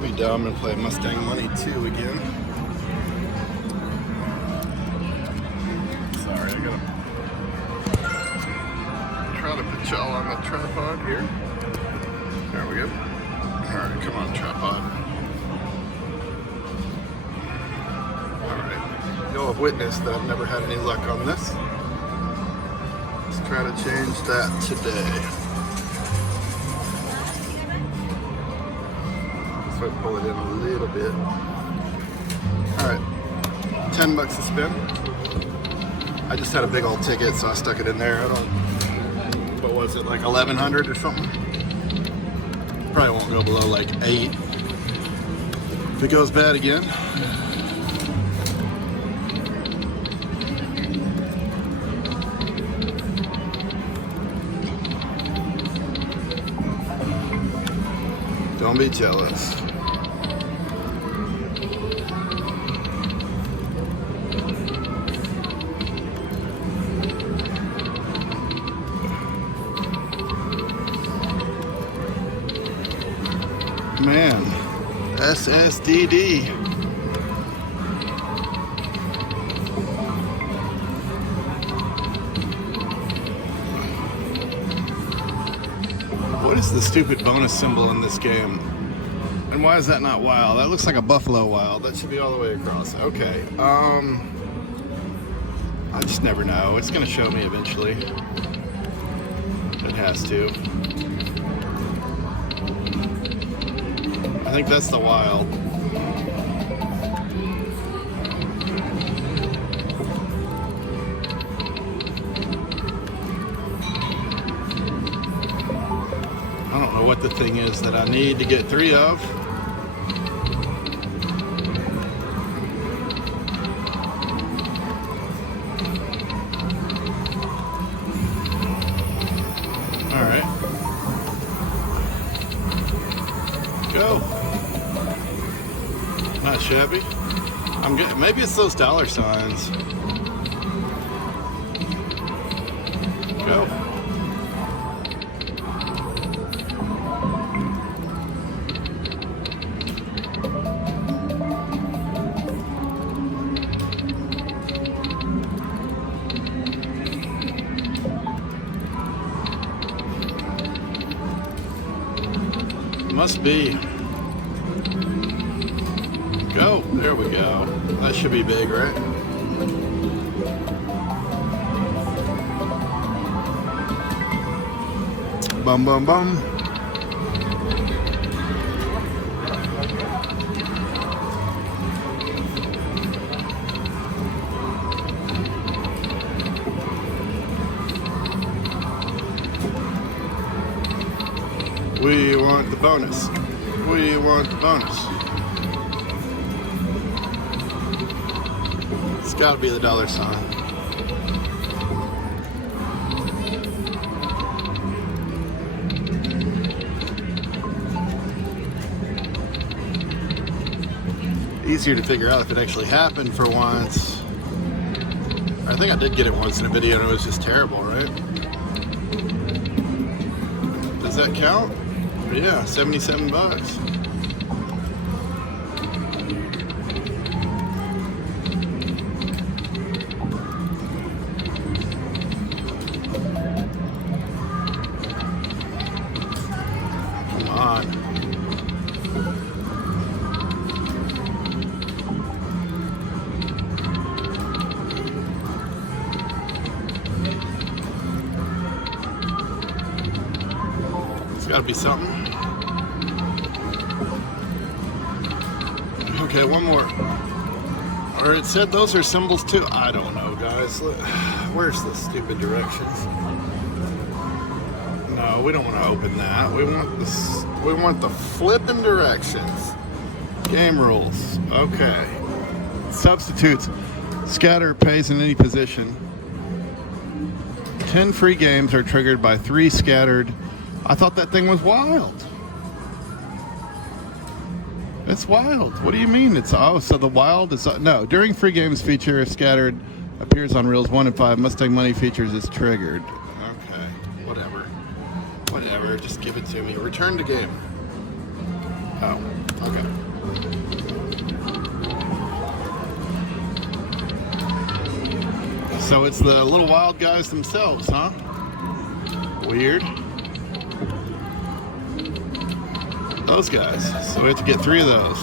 be dumb and play Mustang Money 2 again. Sorry, I gotta try to put y'all on the tripod here. There we go. Alright, come on, tripod. Alright, y'all have witnessed that I've never had any luck on this. Let's try to change that today. So I pull it in a little bit. Alright, $10 a spin. I just had a big old ticket, so I stuck it in there. What was it, like 1100 or something? Probably won't go below like 8. If it goes bad again. Don't be jealous. Man, SSDD. What is the stupid bonus symbol in this game? And why is that not wild? That looks like a buffalo wild. That should be all the way across. Okay. I just never know. It's gonna show me eventually. It has to. I think that's the wild. I don't know what the thing is that I need to get 3 of. All right. Go. Not shabby. I'm good. Maybe it's those dollar signs. Go. Must be. Go. There we go. That should be big, right? Bum, bum, bum. We want the bonus. We want the bonus. It's got to be the dollar sign. Easier to figure out if it actually happened for once. I think I did get it once in a video and it was just terrible, right? Does that count? Yeah, 77 bucks. Come on. It's got to be something. Okay, one more. Or it said those are symbols too. I don't know, guys. Look, where's the stupid directions? No, we don't want to open that. We want this. We want the flipping directions. Game rules. Okay. Substitutes. Scatter pays in any position. 10 free games are triggered by 3 scattered. I thought that thing was wild. It's wild. What do you mean? It's so the wild is no. During free games feature scattered appears on reels 1 and 5. Mustang Money features is triggered. Okay, whatever. Just give it to me. Return to game. Oh, okay. So it's the little wild guys themselves, huh? Weird. Those guys. So we have to get 3 of those.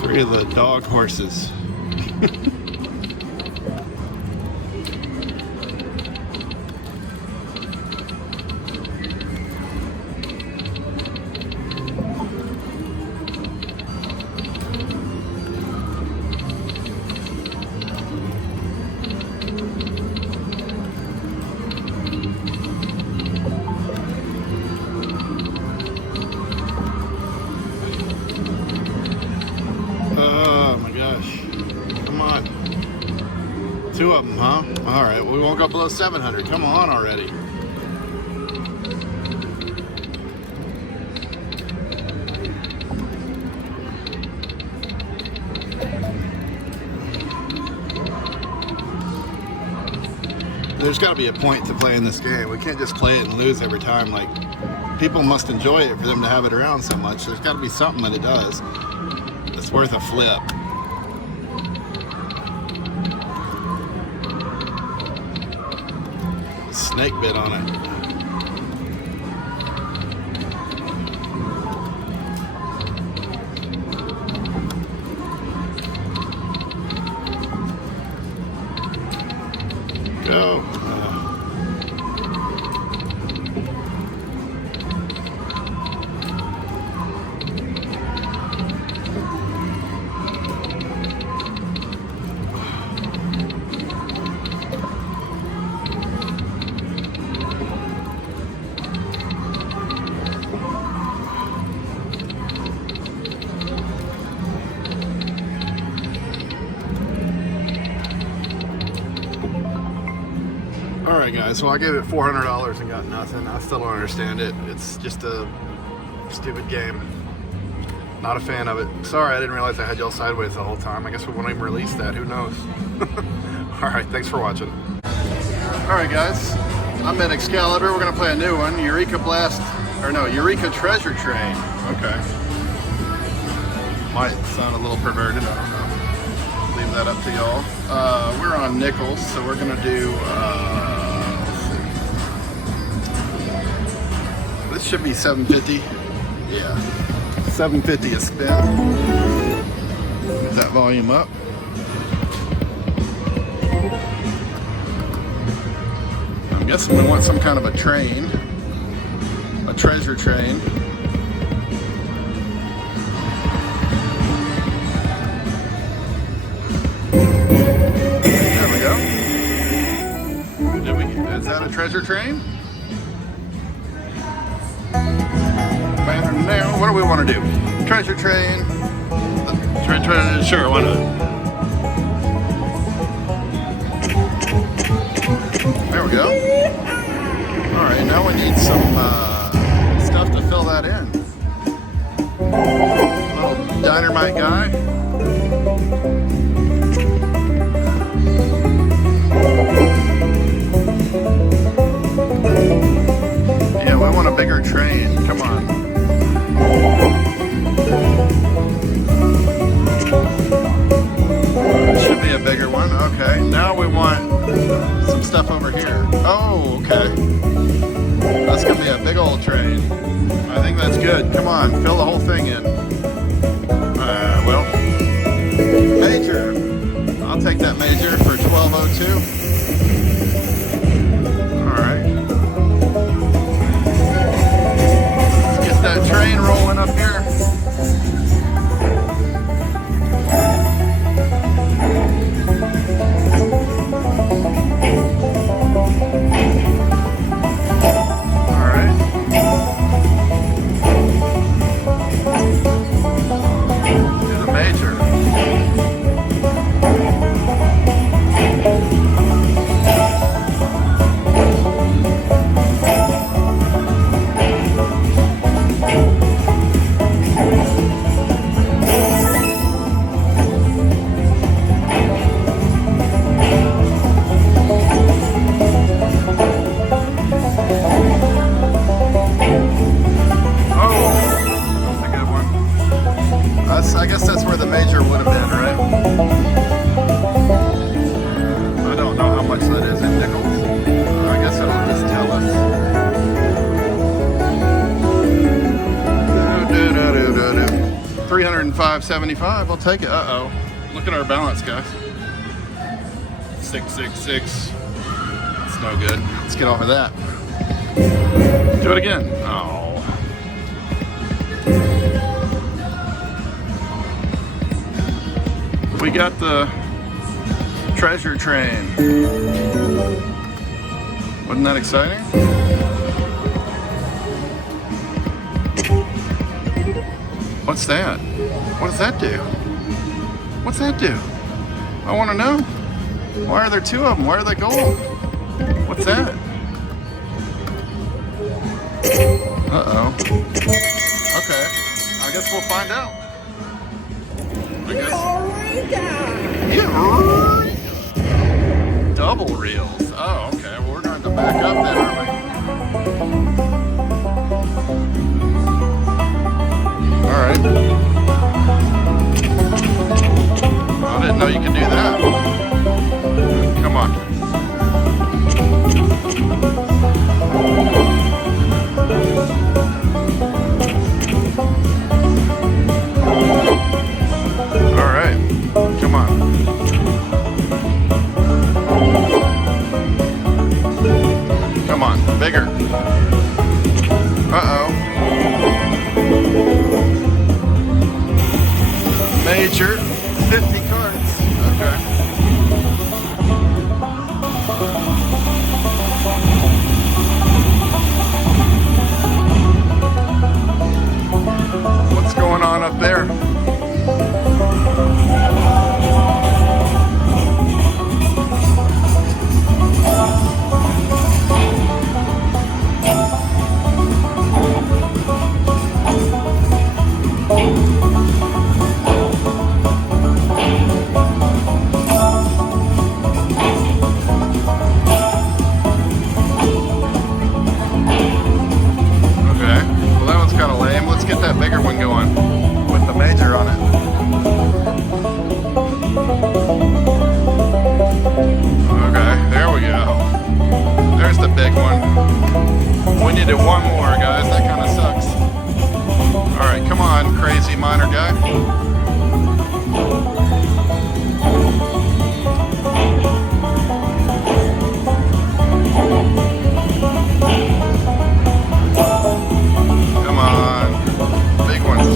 Three of the dog horses. Oh my gosh. Come on. 2 of them, huh? Alright, we won't go below 700. Come on already. There's got to be a point to playing this game. We can't just play it and lose every time. Like, people must enjoy it for them to have it around so much. There's got to be something that it does that's worth a flip. Snake bit on it. Go. Alright guys, so I gave it $400 and got nothing. I still don't understand it. It's just a stupid game. Not a fan of it. Sorry, I didn't realize I had y'all sideways the whole time. I guess we won't even release that. Who knows? Alright, thanks for watching. Alright guys, I'm in Excalibur. We're going to play a new one. Eureka Treasure Train. Okay. Might sound a little perverted, I don't know. Leave that up to y'all. We're on nickels, so we're gonna do, this should be $7.50. Yeah, $7.50 a spin. Get that volume up. I'm guessing we want some kind of a train, a treasure train. Is that a treasure train? Now, what do we want to do? Treasure train. Sure, why not? There we go. Alright, now we need some stuff to fill that in. Little dynamite guy. Yeah, we want a bigger train. Come on. Should be a bigger one. Okay. Now we want some stuff over here. Oh, okay. That's going to be a big old train. I think that's good. Come on, fill the whole thing in. Well, major. I'll take that major for $12.02. That train rolling up here. All right. Do the major. I guess that's where the major would have been, right? I don't know how much that is in nickels. I guess it'll just tell us. 305.75. I'll take it. Uh-oh. Look at our balance, guys. 666. That's no good. Let's get off of that. Do it again. Oh. We got the treasure train. Wasn't that exciting? What's that? What does that do? What's that do? I want to know. Why are there two of them? Where are they going? What's that? Uh-oh. Okay. I guess we'll find out. Eureka! Yeah. Double reels. Oh, okay. Well, we're going to back up then, aren't we? All right. I didn't know you could do that. Come on. All right. Come on. Come on. Bigger. Uh-oh. Major. 50 cards. Okay. What's going on up there? One more, guys. That kind of sucks. All right, come on, crazy miner guy. Come on, big ones.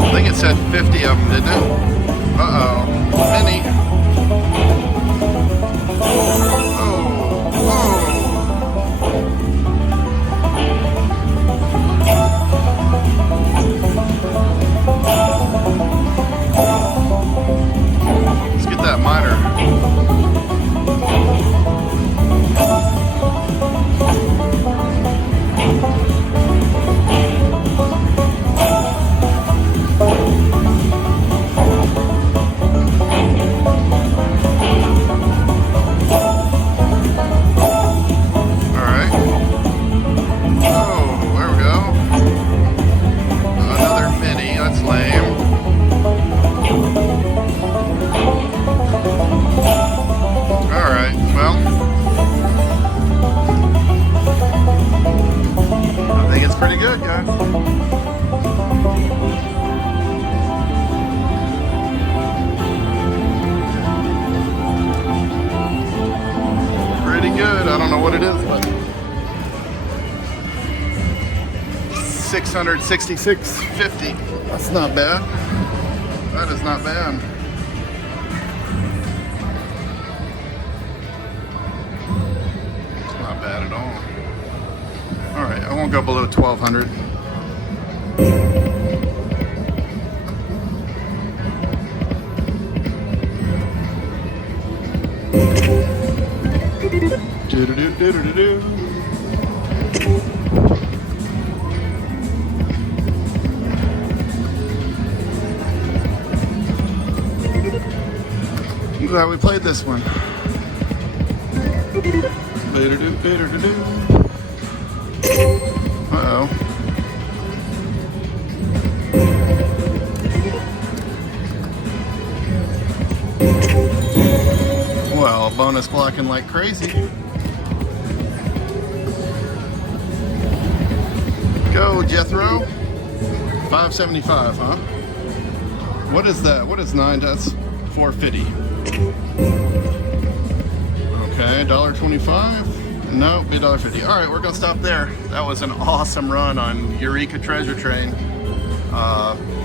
I think it said 50 of them, didn't it? Uh-oh. Mini. Let's get that miner. Good. I don't know what it is, but 666.50. That's not bad. That is not bad. It's not bad at all. All right, I won't go below 1,200. Look how we played this one. Uh-oh. Well, bonus blocking like crazy. Go, Jethro. 575, huh? What is that? What is 9? That's 450. Okay, $1.25. Nope, $1.50. All right, we're gonna stop there. That was an awesome run on Eureka Treasure Train.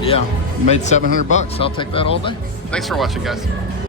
Yeah, made 700 bucks. I'll take that all day. Thanks for watching, guys.